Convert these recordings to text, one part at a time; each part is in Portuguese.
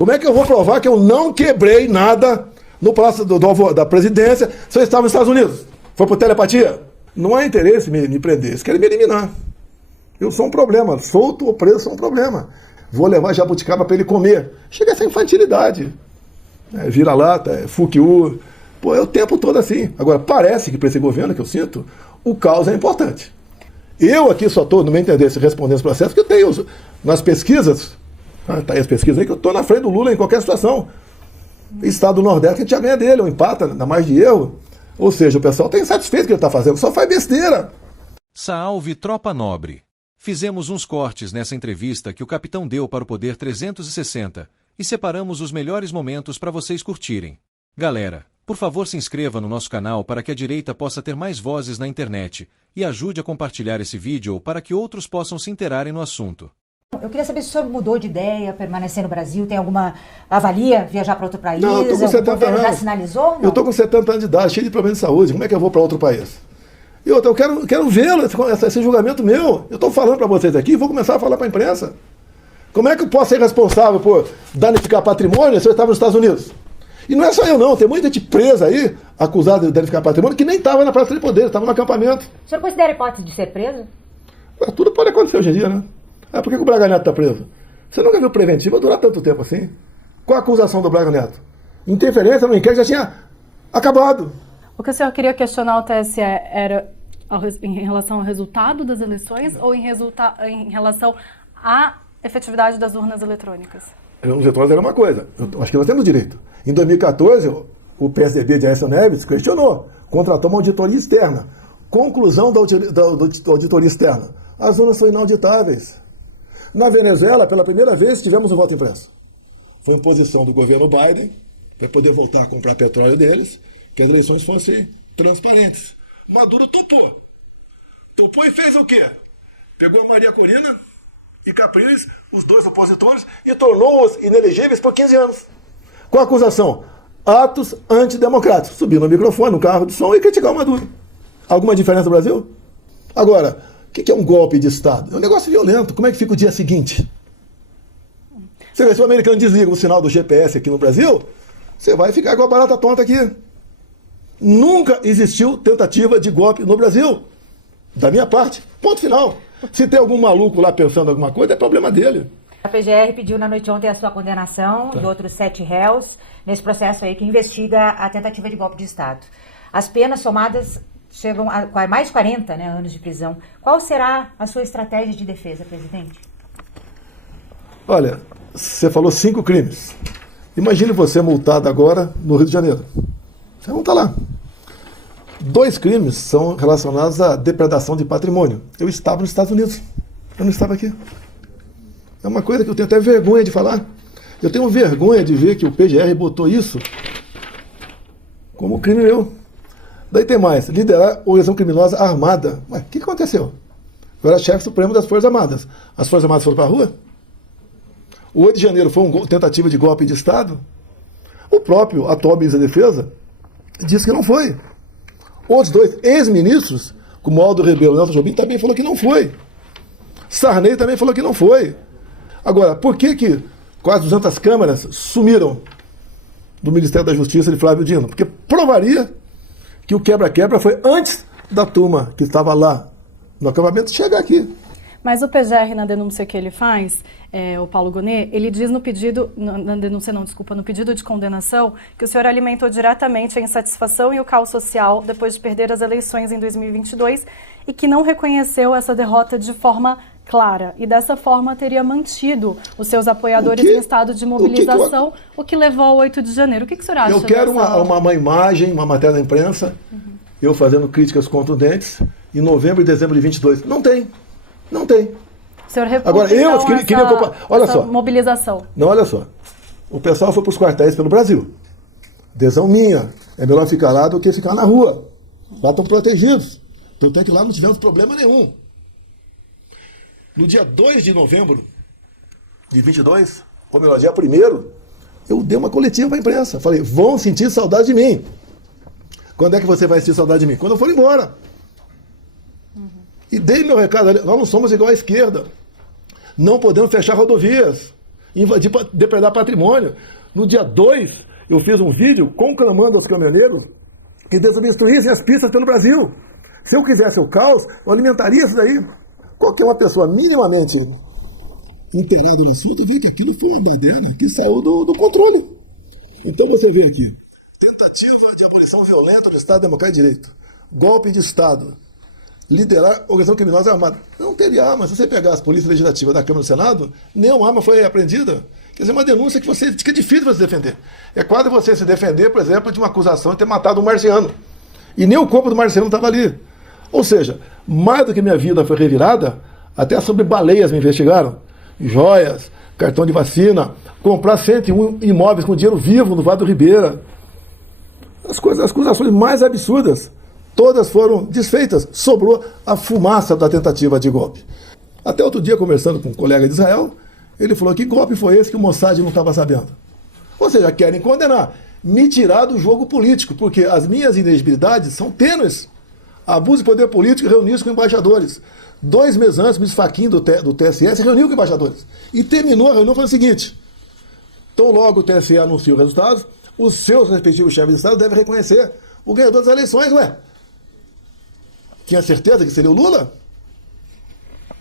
Como é que eu vou provar que eu não quebrei nada no Palácio da Presidência se eu estava nos Estados Unidos? Foi por telepatia? Não há interesse em me prender, eles querem me eliminar. Eu sou um problema, solto ou preso sou um problema. Vou levar jabuticaba para ele comer. Chega essa infantilidade. Vira-lata, fukiu. Pô, é o tempo todo assim. Agora, parece que para esse governo que eu sinto, o caos é importante. Eu aqui só estou, no meu entender, respondendo esse processo, que eu tenho nas pesquisas, tá aí as pesquisas aí, que eu estou na frente do Lula em qualquer situação. Estado do Nordeste, a gente já ganha dele, ou empata, na margem de erro. Ou seja, o pessoal está insatisfeito com o que ele está fazendo, só faz besteira. Salve, tropa nobre. Fizemos uns cortes nessa entrevista que o capitão deu para o Poder 360 e separamos os melhores momentos para vocês curtirem. Galera, por favor se inscreva no nosso canal para que a direita possa ter mais vozes na internet e ajude a compartilhar esse vídeo para que outros possam se interarem no assunto. Eu queria saber se o senhor mudou de ideia, permanecer no Brasil, tem alguma avalia, viajar para outro país? Não, eu estou com 70 anos. Já sinalizou? Não? Eu estou com 70 anos de idade, cheio de problemas de saúde. Como é que eu vou para outro país? E outra, eu quero vê-lo, esse julgamento meu. Eu estou falando para vocês aqui e vou começar a falar para a imprensa. Como é que eu posso ser responsável por danificar patrimônio se eu estava nos Estados Unidos? E não é só eu não, tem muita gente presa aí, acusada de danificar patrimônio, que nem estava na Praça de Poder, estava no acampamento. O senhor considera a hipótese de ser preso? Mas tudo pode acontecer hoje em dia, né? Por que o Braga Neto está preso? Você nunca viu preventivo durar tanto tempo assim? Qual a acusação do Braga Neto? Interferência no inquérito já tinha acabado. O que o senhor queria questionar o TSE era em relação ao resultado das eleições ou em relação à efetividade das urnas eletrônicas? Os eletrônicos era uma coisa. Eu acho que nós temos direito. Em 2014, o PSDB de Aécio Neves questionou, contratou uma auditoria externa. Conclusão da auditoria externa. As urnas são inauditáveis. Na Venezuela, pela primeira vez, tivemos um voto impresso. Foi imposição do governo Biden, para poder voltar a comprar petróleo deles, que as eleições fossem transparentes. Maduro topou. Topou e fez o quê? Pegou a Maria Corina e Capriles, os dois opositores, e tornou-os inelegíveis por 15 anos. Qual a acusação? Atos antidemocráticos. Subir no microfone, no carro de som e criticar o Maduro. Alguma diferença no Brasil? Agora, o que é um golpe de Estado? É um negócio violento. Como é que fica o dia seguinte? Você vê, se o americano desliga o sinal do GPS aqui no Brasil, você vai ficar igual a barata tonta aqui. Nunca existiu tentativa de golpe no Brasil. Da minha parte. Ponto final. Se tem algum maluco lá pensando alguma coisa, é problema dele. A PGR pediu na noite de ontem a sua condenação de outros 7 réus nesse processo aí que investiga a tentativa de golpe de Estado. As penas somadas chegam a mais de 40 anos de prisão. Qual será a sua estratégia de defesa, presidente? Olha, você falou 5 crimes. Imagine você multado agora no Rio de Janeiro. Você não está lá. 2 crimes são relacionados à depredação de patrimônio. Eu estava nos Estados Unidos. Eu não estava aqui. É uma coisa que eu tenho até vergonha de falar. Eu tenho vergonha de ver que o PGR botou isso como crime meu. Daí tem mais, liderar organização criminosa armada. Mas o que aconteceu? Eu era chefe supremo das Forças Armadas. As Forças Armadas foram para a rua? O 8 de janeiro foi uma tentativa de golpe de Estado? O próprio atual ministro da Defesa disse que não foi. Outros 2 ex-ministros, como Aldo Rebelo e Nelson Jobim, também falou que não foi. Sarney também falou que não foi. Agora, por que quase 200 câmaras sumiram do Ministério da Justiça de Flávio Dino? Porque provaria que o quebra-quebra foi antes da turma que estava lá no acampamento chegar aqui. Mas o PGR, na denúncia que ele faz, o Paulo Gonet, ele diz no pedido, no pedido de condenação, que o senhor alimentou diretamente a insatisfação e o caos social depois de perder as eleições em 2022 e que não reconheceu essa derrota de forma clara. E dessa forma teria mantido os seus apoiadores em estado de mobilização, o que levou ao 8 de janeiro. O que o senhor acha? Eu quero uma imagem, uma matéria da imprensa, eu fazendo críticas contundentes, em novembro e dezembro de 22. Não tem. Não tem. O senhor reputa, agora, eu então, queria olha só. Mobilização. Não, olha só. O pessoal foi para os quartéis pelo Brasil. Decisão minha. É melhor ficar lá do que ficar na rua. Lá estão protegidos. Tanto é que lá não tivemos problema nenhum. No dia 2 de novembro de 22, ou melhor, dia 1º, eu dei uma coletiva para a imprensa. Falei, vão sentir saudade de mim. Quando é que você vai sentir saudade de mim? Quando eu for embora. E dei meu recado ali, nós não somos igual à esquerda. Não podemos fechar rodovias. invadir, depredar patrimônio. No dia 2, eu fiz um vídeo conclamando aos caminhoneiros que desobstruíssem as pistas pelo Brasil. Se eu quisesse o caos, eu alimentaria isso daí. Qualquer uma pessoa minimamente inteirada no assunto vê que aquilo foi uma baderna que saiu do controle. Então você vê aqui, tentativa de abolição violenta do Estado Democrático de Direito, golpe de Estado, liderar organização criminosa armada. Não teve arma. Se você pegar as polícias legislativas da Câmara e do Senado, nenhuma arma foi apreendida. Quer dizer, uma denúncia que é difícil você defender. É quase você se defender, por exemplo, de uma acusação de ter matado um marciano. E nem o corpo do marciano estava ali. Ou seja, mais do que minha vida foi revirada, até sobre baleias me investigaram. Joias, cartão de vacina, comprar 101 imóveis com dinheiro vivo no Vale do Ribeira. As acusações mais absurdas, todas foram desfeitas. Sobrou a fumaça da tentativa de golpe. Até outro dia, conversando com um colega de Israel, ele falou que golpe foi esse que o Mossad não estava sabendo. Ou seja, querem condenar, me tirar do jogo político, porque as minhas inegibilidades são tênues. Abuso de poder político e reunir-se com embaixadores. 2 meses antes, o ministro Fachin do TSE se reuniu com embaixadores. E terminou a reunião falando o seguinte: tão logo o TSE anuncia os resultados, os seus respectivos chefes de Estado devem reconhecer o ganhador das eleições, ué. Tinha certeza que seria o Lula?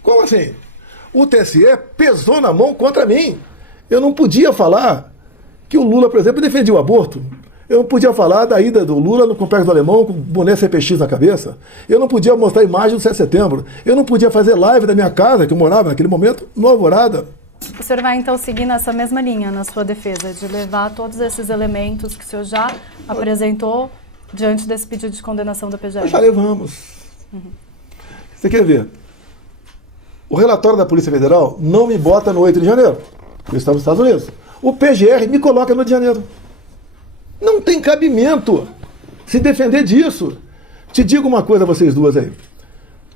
Como assim? O TSE pesou na mão contra mim. Eu não podia falar que o Lula, por exemplo, defendia o aborto. Eu não podia falar da ida do Lula no Complexo do Alemão com boné CPX na cabeça. Eu não podia mostrar imagem do 7 de setembro. Eu não podia fazer live da minha casa, que eu morava naquele momento, no Alvorada. O senhor vai, então, seguir nessa mesma linha na sua defesa, de levar todos esses elementos que o senhor já apresentou diante desse pedido de condenação da PGR? Nós já levamos. Você quer ver? O relatório da Polícia Federal não me bota no 8 de janeiro. Eu estava nos Estados Unidos. O PGR me coloca no 8 de janeiro. Não tem cabimento se defender disso. Te digo uma coisa a vocês duas aí.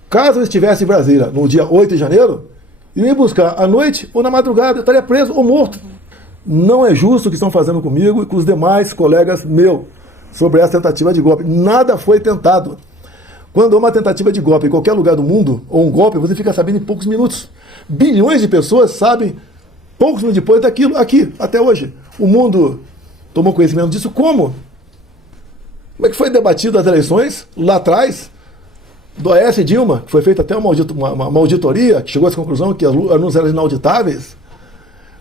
Caso eu estivesse em Brasília no dia 8 de janeiro, eu ia buscar à noite ou na madrugada, eu estaria preso ou morto. Não é justo o que estão fazendo comigo e com os demais colegas meus sobre essa tentativa de golpe. Nada foi tentado. Quando há uma tentativa de golpe em qualquer lugar do mundo, ou um golpe, você fica sabendo em poucos minutos. Bilhões de pessoas sabem poucos minutos depois daquilo, aqui, até hoje. O mundo tomou conhecimento disso como? Como é que foi debatido as eleições lá atrás, do AS e Dilma, que foi feita até uma auditoria, que chegou a essa conclusão que as urnas eram inauditáveis?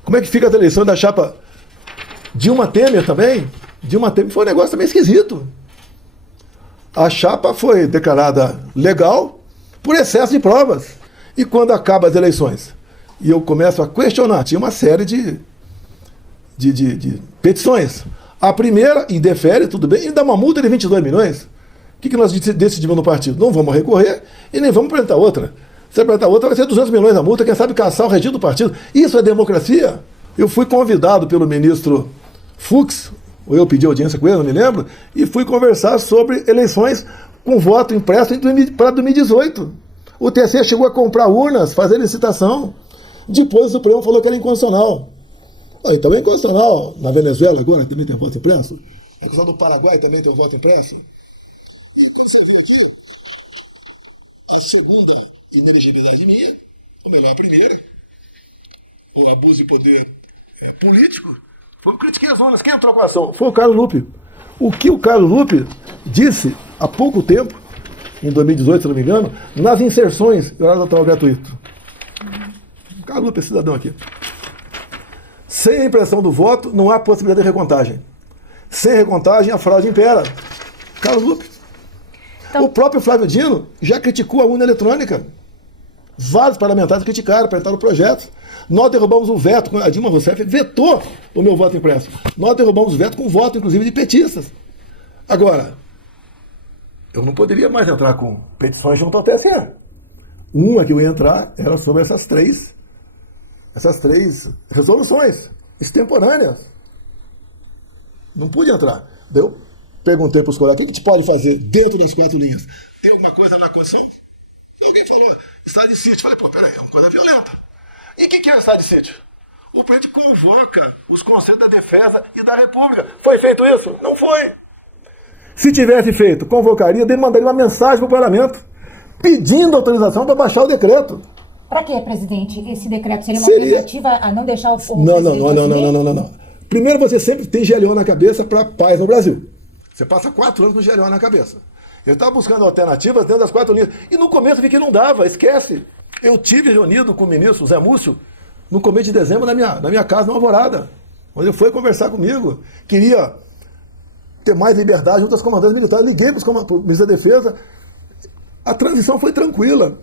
Como é que fica as eleições da chapa Dilma Temer também? Dilma Temer foi um negócio também esquisito. A chapa foi declarada legal por excesso de provas. E quando acabam as eleições? E eu começo a questionar, tinha uma série de petições. A primeira indefere, tudo bem, e dá uma multa de 22 milhões. O que nós decidimos no partido? Não vamos recorrer e nem vamos apresentar outra. Se apresentar outra, vai ser 200 milhões a multa, quem sabe caçar o regime do partido. Isso é democracia? Eu fui convidado pelo ministro Fux, ou eu pedi audiência com ele, não me lembro, e fui conversar sobre eleições com voto impresso para 2018. O TSE chegou a comprar urnas, fazer licitação. Depois o Supremo falou que era inconstitucional. Então é inconstitucional na Venezuela agora, também tem voto impresso. A questão do Paraguai também tem voto impresso. E você vê aqui a segunda inelegibilidade minha, ou melhor, a primeira, o abuso de poder político, foi, eu critiquei as urnas. Quem entrou com a ação? Foi o Carlos Lupe. O que o Carlos Lupe disse há pouco tempo, em 2018, se não me engano, nas inserções do horário eleitoral gratuito. O Carlos Lupe é cidadão aqui. Sem a impressão do voto, não há possibilidade de recontagem. Sem recontagem, a fraude impera. Carlos Lupe. Então, o próprio Flávio Dino já criticou a urna eletrônica. Vários parlamentares criticaram, apresentaram o projeto. Nós derrubamos o veto, a Dilma Rousseff vetou o meu voto impresso. Nós derrubamos o veto com voto, inclusive, de petistas. Agora, eu não poderia mais entrar com petições junto ao TSE. Uma que eu ia entrar era sobre essas três resoluções extemporâneas. Não pude entrar. Daí eu perguntei para os colegas, o que a gente pode fazer dentro das 4 linhas? Tem alguma coisa na Constituição? Alguém falou, estado de sítio. Falei, peraí, é uma coisa violenta. E o que é o estado de sítio? O presidente convoca os Conselhos da Defesa e da República. Foi feito isso? Não foi. Se tivesse feito, convocaria, mandaria uma mensagem para o parlamento, pedindo autorização para baixar o decreto. Para que, presidente, esse decreto seria uma alternativa a não deixar o Não. Primeiro, você sempre tem GLO na cabeça para paz no Brasil. Você passa 4 anos com GLO na cabeça. Eu estava buscando alternativas dentro das 4 linhas. E no começo eu vi que não dava, esquece. Eu tive reunido com o ministro Zé Múcio no começo de dezembro na minha casa, na Alvorada, onde ele foi conversar comigo. Queria ter mais liberdade junto aos comandantes militares. Liguei para o ministro da Defesa. A transição foi tranquila.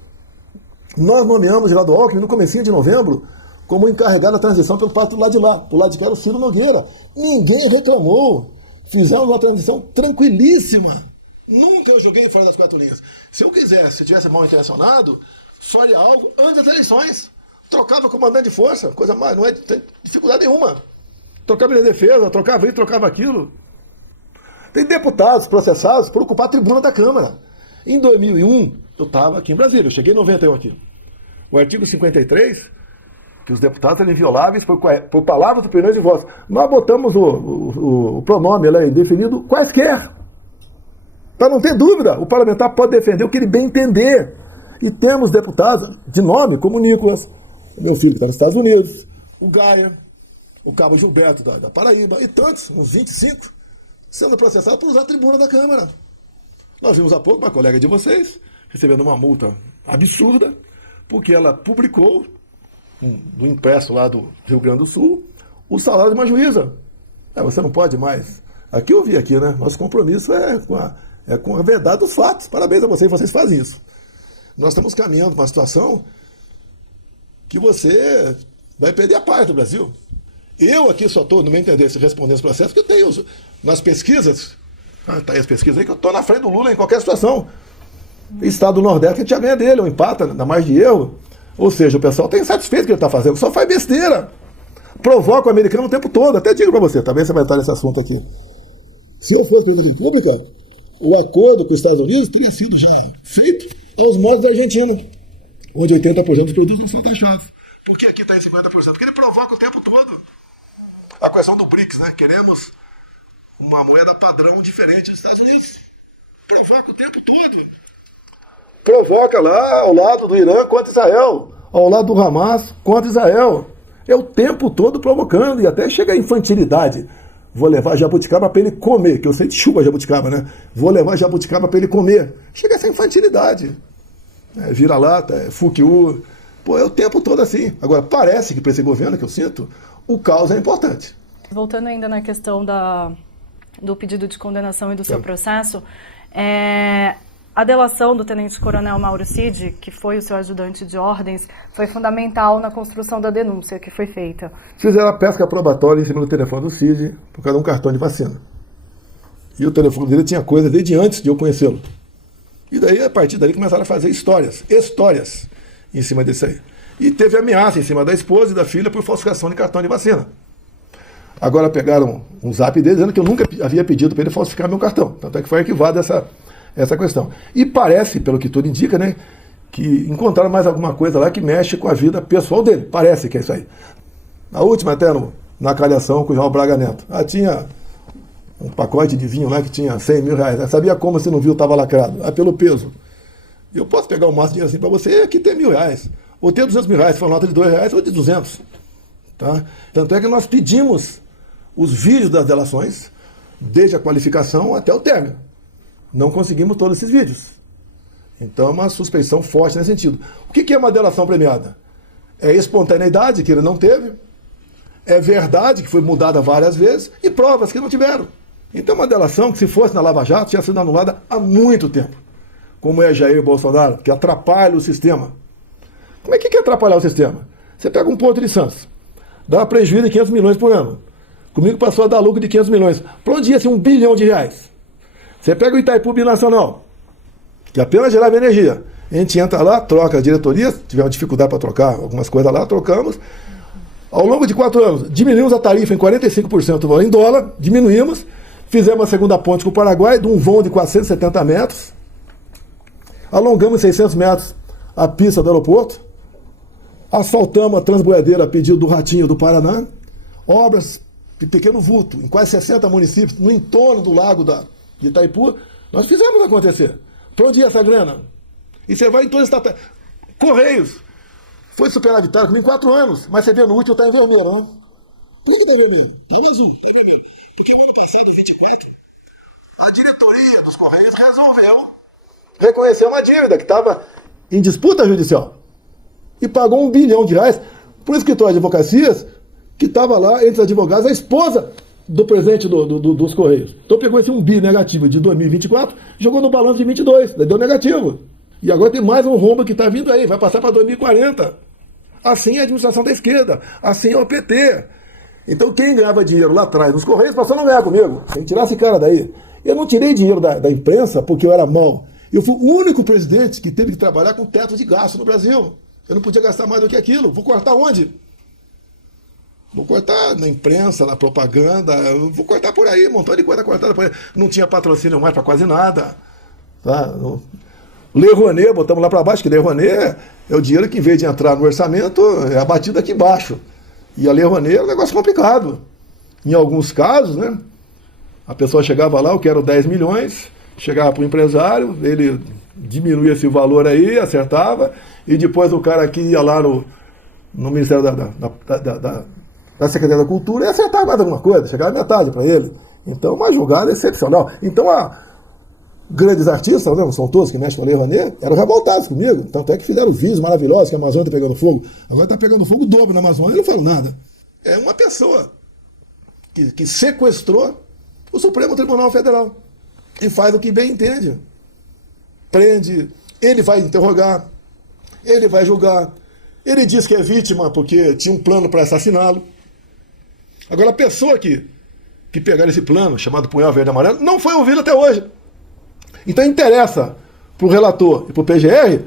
Nós nomeamos Geraldo Alckmin no comecinho de novembro como encarregado da transição pelo lado de lá. Por lado de cá era o Ciro Nogueira. Ninguém reclamou. Fizemos uma transição tranquilíssima. Nunca eu joguei fora das 4 linhas. Se eu quisesse, se tivesse mal intencionado, faria algo antes das eleições. Trocava comandante de força, coisa mais, não é tem dificuldade nenhuma. Trocava minha defesa, trocava isso, trocava aquilo. Tem deputados processados por ocupar a tribuna da Câmara. Em 2001, eu estava aqui em Brasília, eu cheguei em 91 aqui. O artigo 53, que os deputados eram invioláveis por palavras, opiniões e vozes. Nós botamos o pronome lá indefinido quaisquer. Para não ter dúvida, o parlamentar pode defender o que ele bem entender. E temos deputados de nome, como o Nicolas, meu filho que está nos Estados Unidos, o Gaia, o Cabo Gilberto da Paraíba, e tantos, uns 25, sendo processados por usar a tribuna da Câmara. Nós vimos há pouco uma colega de vocês recebendo uma multa absurda, porque ela publicou, do impresso lá do Rio Grande do Sul, o salário de uma juíza. Você não pode mais. Aqui eu vi aqui, né? Nosso compromisso é com a verdade dos fatos. Parabéns a vocês fazem isso. Nós estamos caminhando para uma situação que você vai perder a paz do Brasil. Eu aqui só estou, no meu entender, se respondendo esse processo, que eu tenho nas pesquisas, tá aí as pesquisas aí, que eu estou na frente do Lula em qualquer situação. Estado do Nordeste, a gente já ganha dele, ou empata na margem de erro. Ou seja, o pessoal está insatisfeito com o que ele está fazendo, só faz besteira. Provoca o americano o tempo todo. Até digo para você, talvez você vai estar nesse assunto aqui. Se eu fosse presidente da República, o acordo com os Estados Unidos teria sido já feito aos modos da Argentina, onde 80% dos produtos não são taxados. Por que aqui está em 50%? Porque ele provoca o tempo todo. A questão do BRICS, né? Queremos uma moeda padrão diferente dos Estados Unidos. Provoca o tempo todo. Provoca lá ao lado do Irã contra Israel, ao lado do Hamas contra Israel. É o tempo todo provocando, e até chega a infantilidade. Vou levar jabuticaba para ele comer, que eu sei de chuva jabuticaba, né? Vou levar jabuticaba para ele comer. Chega essa infantilidade. Vira-lata, fukiu. Pô, é o tempo todo assim. Agora, parece que para esse governo que eu sinto, o caos é importante. Voltando ainda na questão do pedido de condenação e do seu processo, a delação do tenente-coronel Mauro Cid, que foi o seu ajudante de ordens, foi fundamental na construção da denúncia que foi feita. Fizeram a pesca probatória em cima do telefone do Cid por causa de um cartão de vacina. E o telefone dele tinha coisa desde antes de eu conhecê-lo. E daí, a partir dali, começaram a fazer histórias em cima disso aí. E teve ameaça em cima da esposa e da filha por falsificação de cartão de vacina. Agora pegaram um zap dele dizendo que eu nunca havia pedido para ele falsificar meu cartão. Tanto é que foi arquivada essa questão. E parece, pelo que tudo indica, né, que encontraram mais alguma coisa lá que mexe com a vida pessoal dele. Parece que é isso aí. A última, até na calhação com o João Braga Neto. Tinha um pacote de vinho lá que tinha 100 mil reais. Eu sabia como, se não viu, estava lacrado. Pelo peso. Eu posso pegar um maço de dinheiro assim para você, aqui tem 1.000 reais. Ou tem 200 mil reais, se for nota de 2 reais ou de 200. Tá? Tanto é que nós pedimos os vídeos das delações, desde a qualificação até o término. Não conseguimos todos esses vídeos. Então é uma suspeição forte nesse sentido. O que é uma delação premiada? É espontaneidade, que ele não teve, é verdade, que foi mudada várias vezes, e provas que não tiveram. Então uma delação que, se fosse na Lava Jato, tinha sido anulada há muito tempo. Como é Jair Bolsonaro, que atrapalha o sistema. Como é que é atrapalhar o sistema? Você pega um Porto de Santos, dá prejuízo de 500 milhões por ano. Comigo passou a dar lucro de 500 milhões. Para onde ia ser R$1 bilhão? Você pega o Itaipu Binacional, que apenas gerava energia. A gente entra lá, troca a diretoria, tivemos dificuldade para trocar algumas coisas lá, trocamos. Ao longo de 4 anos, diminuímos a tarifa em 45% do valor em dólar, diminuímos, fizemos a segunda ponte com o Paraguai, de um vão de 470 metros, alongamos 600 metros a pista do aeroporto, asfaltamos a transboiadeira a pedido do Ratinho do Paraná, obras de pequeno vulto, em quase 60 municípios, no entorno do lago de Itaipu, nós fizemos acontecer. Para onde ia essa grana? E você vai em todos os estatais. Correios. Foi superavitário comigo em 4 anos, mas você vê no último está em vermelho, não? Por que está vermelho? Está no azul. Tá vermelho. Porque ano passado, 24, a diretoria dos Correios resolveu reconhecer uma dívida que estava em disputa judicial e pagou R$1 bilhão para o escritório de advocacias que estava lá entre os advogados, a esposa do presidente dos Correios. Então pegou esse 1 bi negativo de 2024, jogou no balanço de 22, deu negativo. E agora tem mais um rombo que está vindo aí, vai passar para 2040. Assim é a administração da esquerda, assim é o PT. Então quem ganhava dinheiro lá atrás nos Correios passou a não ganhar comigo. Tem que tirar esse cara daí. Eu não tirei dinheiro da imprensa porque eu era mau. Eu fui o único presidente que teve que trabalhar com teto de gasto no Brasil. Eu não podia gastar mais do que aquilo. Vou cortar onde? Vou cortar na imprensa, na propaganda, vou cortar por aí, um montão de coisa cortada por aí. Não tinha patrocínio mais para quase nada. Tá? Lei Rouanet, botamos lá para baixo, que Lei Rouanet é o dinheiro que, em vez de entrar no orçamento, é abatido aqui embaixo. E a Lei Rouanet é um negócio complicado. Em alguns casos, né, a pessoa chegava lá, eu quero 10 milhões, chegava para o empresário, ele diminuía esse valor aí, acertava, e depois o cara aqui ia lá no Ministério da Secretaria da Cultura e acertava mais alguma coisa, chegava metade para ele. Então, uma jogada excepcional. Então, grandes artistas, não são todos que mexem com a Lei Rouanet, eram revoltados comigo. Tanto é que fizeram vídeos maravilhosos que a Amazônia está pegando fogo. Agora está pegando fogo o dobro na Amazônia, eu não falo nada. É uma pessoa que sequestrou o Supremo Tribunal Federal e faz o que bem entende. Prende, ele vai interrogar, ele vai julgar, ele diz que é vítima porque tinha um plano para assassiná-lo. Agora, a pessoa que pegaram esse plano, chamado Punhal Verde e Amarelo, não foi ouvida até hoje. Então interessa para o relator e para o PGR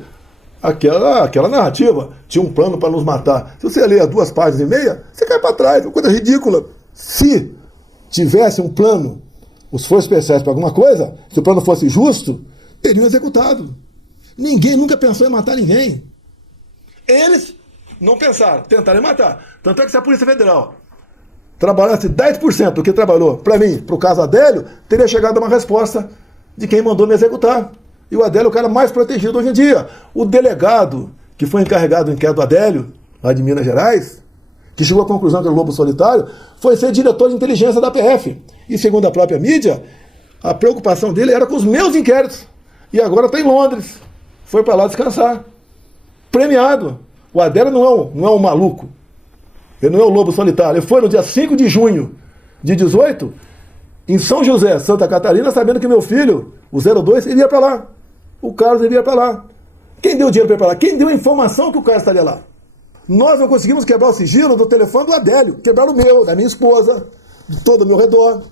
aquela narrativa. Tinha um plano para nos matar. Se você ler 2 páginas e meia, você cai para trás. É uma coisa ridícula. Se tivesse um plano, os forças especiais para alguma coisa, se o plano fosse justo, teriam executado. Ninguém nunca pensou em matar ninguém. Eles não pensaram, tentaram matar. Tanto é que se a Polícia Federal trabalhasse 10% do que trabalhou para mim, para o caso Adélio, teria chegado a uma resposta de quem mandou me executar. E o Adélio é o cara mais protegido hoje em dia. O delegado que foi encarregado do inquérito do Adélio, lá de Minas Gerais, que chegou à conclusão que era o lobo solitário, foi ser diretor de inteligência da PF. E segundo a própria mídia, a preocupação dele era com os meus inquéritos. E agora está em Londres. Foi para lá descansar. Premiado. O Adélio não é um maluco. Ele não é o lobo solitário. Ele foi no dia 5 de junho de 18, em São José, Santa Catarina, sabendo que meu filho, o 02, iria para lá. O Carlos iria para lá. Quem deu dinheiro para ir para lá? Quem deu a informação que o Carlos estaria lá? Nós não conseguimos quebrar o sigilo do telefone do Adélio. Quebraram o meu, da minha esposa, de todo o meu redor.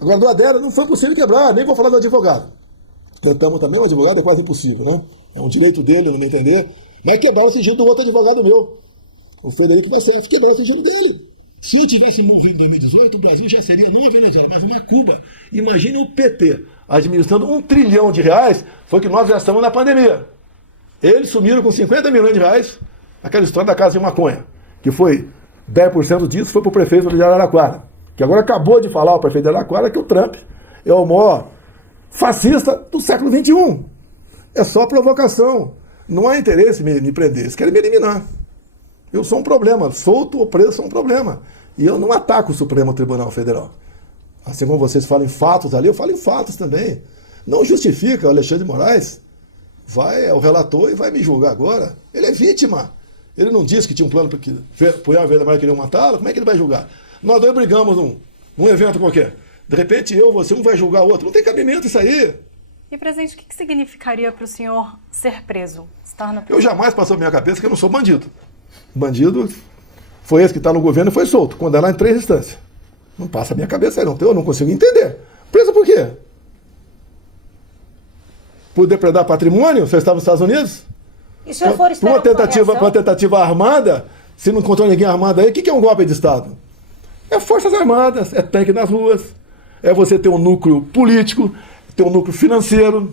Agora, do Adélio não foi possível quebrar, nem vou falar do advogado. Tentamos também, o advogado é quase impossível, né? É um direito dele, não me entender. Mas quebraram o sigilo do outro advogado meu, o Frederico Vassef, quebraram o sigilo dele. Se eu tivesse morrido em 2018, o Brasil já seria não uma Venezuela, mas uma Cuba. Imagine o PT administrando R$1 trilhão, foi que nós já estamos na pandemia. Eles sumiram com 50 milhões de reais, aquela história da casa de maconha, que foi 10% disso foi para o prefeito de Araraquara, que agora acabou de falar, o prefeito de Araraquara, que o Trump é o maior fascista do século XXI. É só provocação. Não há interesse em me prender, eles querem me eliminar. Eu sou um problema, solto ou preso sou um problema. E eu não ataco o Supremo Tribunal Federal. Assim como vocês falam em fatos ali, eu falo em fatos também. Não justifica o Alexandre de Moraes, é o relator e vai me julgar agora. Ele é vítima. Ele não disse que tinha um plano para que Punhal Verde e Amarelo queriam matá-lo, como é que ele vai julgar? Nós dois brigamos num evento qualquer. De repente você um vai julgar o outro. Não tem cabimento isso aí. E, presidente, o que significaria para o senhor ser preso? Estar na prisão? Eu jamais passou na minha cabeça que eu não sou bandido. Bandido foi esse que está no governo e foi solto, condenado em 3 instâncias. Não passa a minha cabeça aí, eu não consigo entender. Preso por quê? Por depredar patrimônio? Você estava nos Estados Unidos? E se for uma tentativa armada, se não encontrou ninguém armado aí, o que é um golpe de Estado? É Forças Armadas, é tanque nas ruas, é você ter um núcleo político, ter um núcleo financeiro,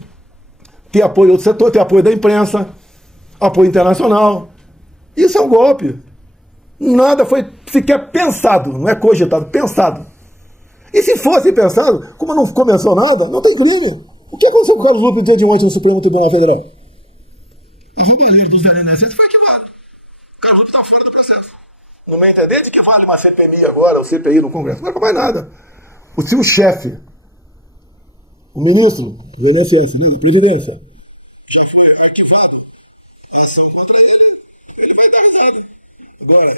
ter apoio do setor, ter apoio da imprensa, apoio internacional. Isso é um golpe. Nada foi sequer pensado, não é cogitado, pensado. E se fosse pensado, como não começou nada, não tem crime. O que aconteceu com o Carlos Lupe no dia de ontem no Supremo Tribunal Federal? A roubalheira dos venenos foi arquivado. Carlos está fora do processo. No meu entender, de que vale uma CPMI agora, ou CPI no Congresso? Não é para mais nada. Se o chefe, o ministro do INSS, né, da Previdência, já foi arquivado a ação contra ele, ele vai dar fora. Agora,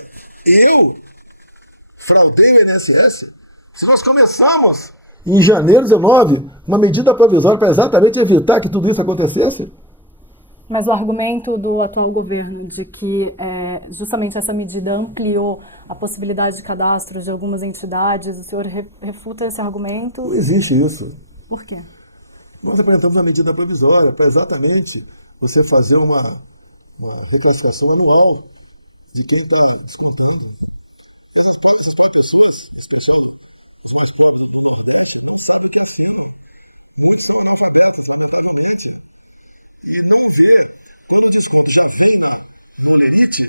eu fraudei o INSS? Se nós começarmos em janeiro 19, uma medida provisória para exatamente evitar que tudo isso acontecesse? Mas o argumento do atual governo de que justamente essa medida ampliou a possibilidade de cadastro de algumas entidades, o senhor refuta esse argumento? Não existe isso. Por quê? Nós apresentamos uma medida provisória para exatamente você fazer uma reclassificação anual de quem está descontando. Essas pessoas, as pessoas mais pobres, não sabem que é assim. Eles ficam obrigados financeiramente e não vê quando descontar no Olerite.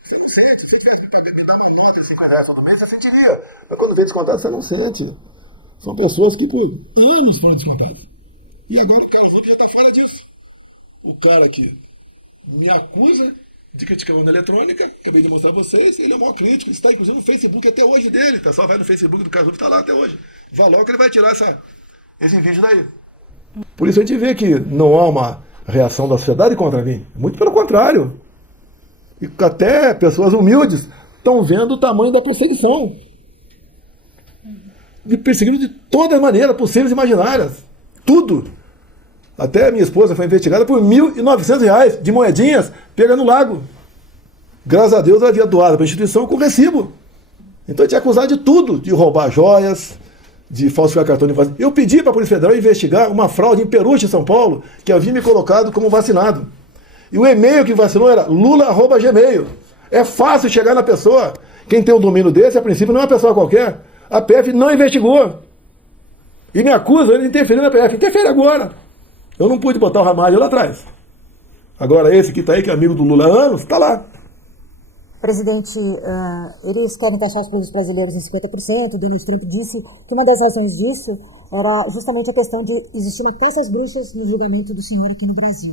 Você não sente, você me dá uma nota de R$5 todo mês, você sentiria. Mas quando vem descontado, você não sente. São pessoas que por anos foram descontadas. E agora o cara já está fora disso. O cara que me acusa de criticar a urna eletrônica, acabei de mostrar a vocês, ele é o maior crítico, está inclusive no Facebook até hoje dele. O pessoal vai no Facebook do Carlos, está lá até hoje. Valeu que ele vai tirar esse vídeo daí. Por isso a gente vê que não há uma reação da sociedade contra mim. Muito pelo contrário. E até pessoas humildes estão vendo o tamanho da perseguição. Me perseguindo de todas as maneiras possíveis e imaginárias. Tudo. Até minha esposa foi investigada por R$1.900 de moedinhas pega no lago. Graças a Deus ela havia doado para a instituição com recibo. Então eu tinha acusado de tudo, de roubar joias, de falsificar cartão de vacina. Eu pedi para a Polícia Federal investigar uma fraude em Peruche, São Paulo, que havia me colocado como vacinado. E o e-mail que vacinou era lula@gmail. É fácil chegar na pessoa. Quem tem um domínio desse, a princípio, não é uma pessoa qualquer. A PF não investigou. E me acusa de interferir na PF. Interfere agora. Eu não pude botar o Ramalho lá atrás. Agora esse que está aí, que é amigo do Lula há anos, está lá. Presidente, eles querem taxar os produtos brasileiros em 50%, o Donald Trump disse que uma das razões disso era justamente a questão de existir uma caça às bruxas no julgamento do senhor aqui no Brasil.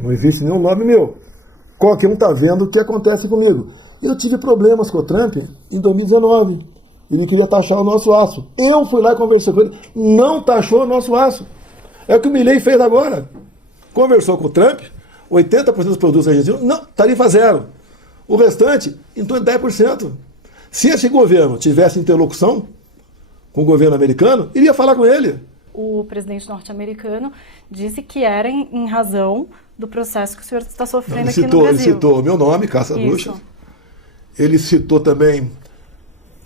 Não existe nenhum lobby meu. Qualquer um está vendo o que acontece comigo. Eu tive problemas com o Trump em 2019. Ele queria taxar o nosso aço. Eu fui lá e conversei com ele. Não taxou o nosso aço. É o que o Milei fez agora. Conversou com o Trump. 80% dos produtos argentinos, não, tarifa zero. O restante, em torno de 10%. Se esse governo tivesse interlocução com o governo americano, iria falar com ele. O presidente norte-americano disse que era em razão do processo que o senhor está sofrendo aqui no Brasil. Ele citou o meu nome, Caça Bruxas. Ele citou também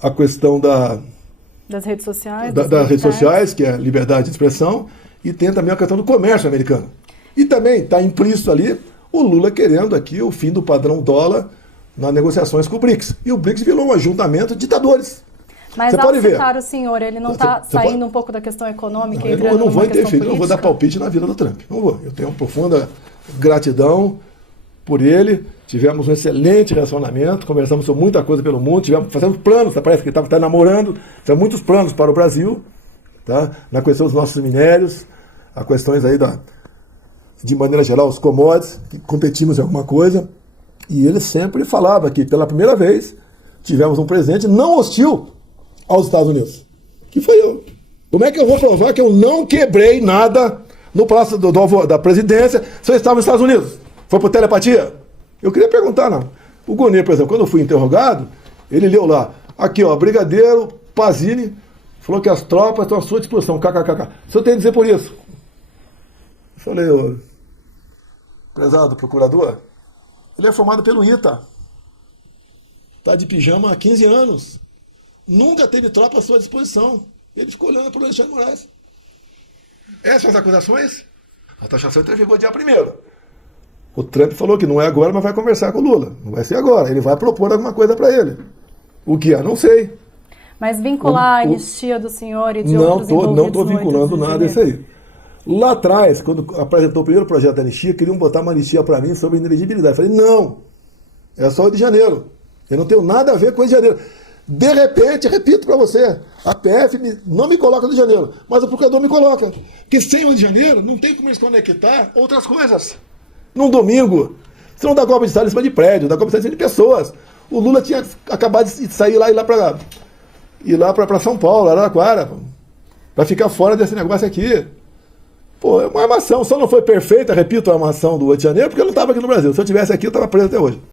a questão das redes sociais. Das redes sociais, que é a liberdade de expressão, e tem também a questão do comércio americano. E também está implícito ali o Lula querendo aqui o fim do padrão dólar nas negociações com o BRICS. E o BRICS virou um ajuntamento de ditadores. Mas você ao pode ver. citar o senhor, ele não está saindo um pouco da questão econômica? Eu não vou interferir, não vou dar palpite na vida do Trump. Não vou. Eu tenho uma profunda gratidão por ele. Tivemos um excelente relacionamento, conversamos sobre muita coisa pelo mundo, fazendo planos, parece que ele está namorando, fizemos muitos planos para o Brasil, tá? Na questão dos nossos minérios, a questões aí de maneira geral, os commodities, que competimos em alguma coisa. E ele sempre falava que, pela primeira vez, tivemos um presidente não hostil aos Estados Unidos, que foi eu. Como é que eu vou provar que eu não quebrei nada no Palácio da Presidência se eu estava nos Estados Unidos? Foi por telepatia? Eu queria perguntar, não. O Gonê, por exemplo, quando eu fui interrogado, ele leu lá, aqui ó, Brigadeiro Pazini falou que as tropas estão à sua disposição, kkkk. O senhor tem a dizer por isso? Eu falei, ô, prezado procurador, ele é formado pelo ITA. Está de pijama há 15 anos. Nunca teve tropa à sua disposição. Ele ficou olhando para o Alexandre de Moraes. Essas são as acusações? A taxação entra em vigor dia 1º. O Trump falou que não é agora, mas vai conversar com o Lula. Não vai ser agora. Ele vai propor alguma coisa para ele. O que é? Não sei. Mas vincular a anistia do senhor e de outros envolvidos não estou vinculando nada disso aí. Lá atrás, quando apresentou o primeiro projeto da anistia, queriam botar uma anistia para mim sobre inelegibilidade. Eu falei, não. É só o de janeiro. Eu não tenho nada a ver com o de janeiro. De repente, repito para você, a PF não me coloca no Rio de Janeiro, mas o procurador me coloca. Porque sem o Rio de Janeiro, não tem como eles conectar outras coisas. Num domingo, você não dá golpe de Estado em cima de prédio, dá golpe de Estado em cima de pessoas. O Lula tinha acabado de sair lá e ir lá para São Paulo, Araraquara, para ficar fora desse negócio aqui. Pô, é uma armação. Só não foi perfeita, repito, a armação do Rio de Janeiro, porque eu não estava aqui no Brasil. Se eu estivesse aqui, eu estava preso até hoje.